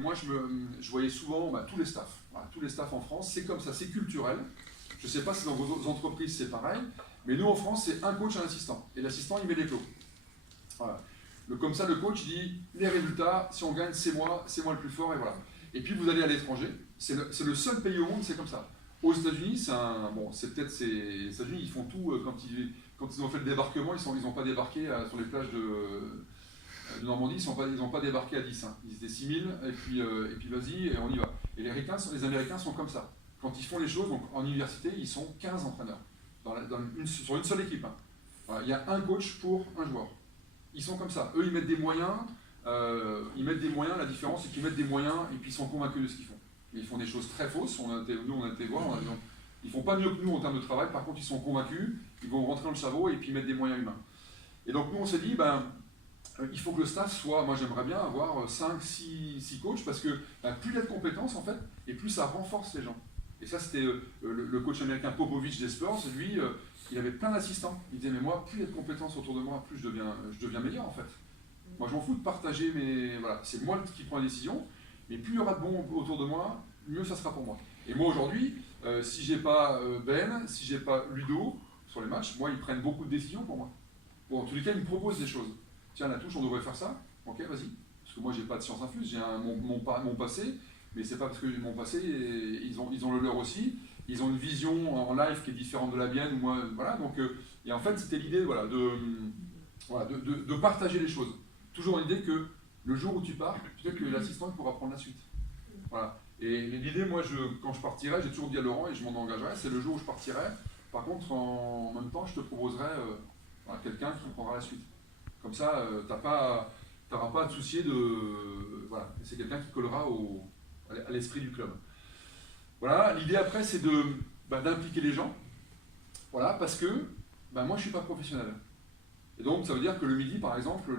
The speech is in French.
moi je voyais souvent tous les staffs. Voilà, tous les staffs en France, c'est comme ça, c'est culturel. Je ne sais pas si dans vos autres entreprises c'est pareil, mais nous en France, c'est un coach, un assistant. Et l'assistant, il met les clous. Voilà. Comme ça, le coach dit les résultats, si on gagne, c'est moi le plus fort, et voilà. Et puis vous allez à l'étranger, c'est le seul pays au monde, c'est comme ça. Aux États-Unis, les États-Unis, ils font tout quand ils ont fait le débarquement, ils n'ont pas débarqué sur les plages de Normandie, ils n'ont pas débarqué à 10. Hein. Ils étaient 6000, et puis vas-y, et on y va. Et les Américains sont comme ça. Quand ils font les choses, donc en université, ils sont 15 entraîneurs, sur une seule équipe. Hein. Voilà, il y a un coach pour un joueur. Ils sont comme ça. Eux, ils mettent des moyens. La différence, c'est qu'ils mettent des moyens et puis ils sont convaincus de ce qu'ils font. Ils font des choses très fausses. Nous, on a été voir. Ils font pas mieux que nous en termes de travail. Par contre, ils sont convaincus. Ils vont rentrer dans le cerveau et puis mettre des moyens humains. Et donc, nous, on s'est dit, il faut que le staff soit. Moi, j'aimerais bien avoir 5, 6 coachs parce que plus il y a de compétences, en fait, et plus ça renforce les gens. Et ça, c'était le coach américain Popovich des Spurs. Lui, il avait plein d'assistants. Il disait, mais moi, plus il y a de compétences autour de moi, plus je deviens meilleur, en fait. Moi, je m'en fous de partager, mais voilà, c'est moi qui prends la décision. Mais plus il y aura de bons autour de moi, mieux ça sera pour moi. Et moi, aujourd'hui, si j'ai pas Ben, si j'ai pas Ludo sur les matchs, moi, ils prennent beaucoup de décisions pour moi. Bon, en tous les cas, ils me proposent des choses. Tiens, la touche, on devrait faire ça. Ok, vas-y. Parce que moi, j'ai pas de science infuse, j'ai mon passé, mais c'est pas parce que j'ai mon passé, ils ont le leur aussi. Ils ont une vision en live qui est différente de la mienne. Moi, voilà. Donc, et en fait, c'était l'idée, voilà, de partager les choses. Toujours l'idée que le jour où tu pars, peut-être que l'assistant pourra prendre la suite. Voilà. Et l'idée, moi, quand je partirai, j'ai toujours dit à Laurent, et je m'en engagerai, c'est le jour où je partirai. Par contre, en même temps, je te proposerai quelqu'un qui prendra la suite. Comme ça, tu n'auras pas à te soucier de... Voilà, c'est quelqu'un qui collera à l'esprit du club. Voilà, l'idée après, c'est d'impliquer les gens. Voilà, parce que moi, je ne suis pas professionnel. Et donc, ça veut dire que le midi, par exemple,